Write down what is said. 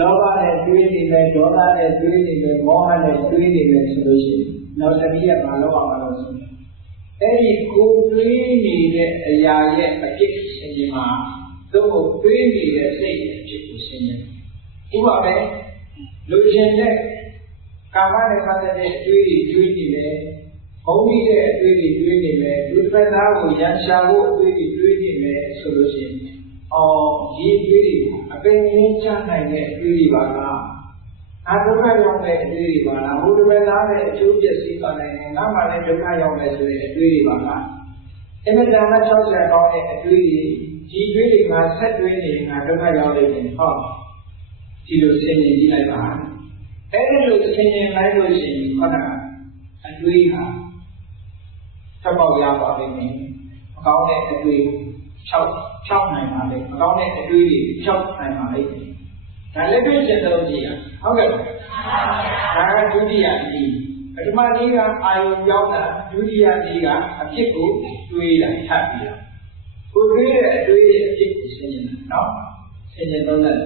လောဘနဲ့တွေးနေမယ်ဒေါသနဲ့တွေးနေမယ်မောဟနဲ့တွေးနေမယ်ဆိုလို့ရှိရင်နောက်တစ်နည်းကဘာလို့အောင်မလို့ဆိုအဲ့ဒီကိုတွေးနေတဲ့အရာရဲ့အဖြစ်ဆင်ခြင်မှာသို့မဟုတ်တွေးနေတဲ့စိတ်အဖြစ်ကိုဆင်ခြင်ဥပမာလူချင်းတဲ့ကာမနဲ့ပတ်သက်တဲ့အတွေးတွေတွေးနေတယ်ဘုံကြီးတဲ့အတွေးတွေတွေးနေမယ်လူတစ်ဖက်သားကိုရန်ရှာဖို့အတွေးတွေတွေးနေမယ်ဆိုလို့ရှိရင်အော်ဒီတွေးတွေအ ပင်ရင်းချနိုင်တဲ့အတွေးတွေပါလားအာဒုက္ခရောက်တဲ့အတွေးတွေပါလားဘုဒ္ဓဘာသာနဲ့အကျိုးပျက်စီးပါနိုင်တယ်ငါမှလည်းဒုက္ခရောက်မယ်ဆိုတဲ့အတွေးတွေပါလားအမြဲတမ်း60ကောင်းတဲ့အတွေးတွေဒီတွေးတွေကဆက်တွေးနေငါဒုက္ခရောက်နေတယ်ဟောဒီလိုဆင်ញင်ကြည့်လိုက်ပါအဲ့ဒီလိုဆင်ញင်လိုက်လို့ရှိရင်ခဏအတွေးဟာထပ်ပေါက်ရပါလိမ့်မယ်မကောင်းတဲ့အတွေး ဖြောက်ဖြောက်နိုင်ပါလေမကောင်းတဲ့အတွေးတွေဖြောက်နိုင်ပါလေဒါလည်းပြည့်စုံတော့ကြည့်ရဟုတ်ကဲ့ဒါကဒုတိယနည်းပထမနည်းကအာယုံပြောင်းတာဒုတိယနည်းကအဖြစ်ကိုတွေးတာထပ်ပြီးတာကိုတွေးတဲ့အတွေးရဲ့အဖြစ်ကိုရှင်းနေတာနော်ရှင်းနေတော့လည်း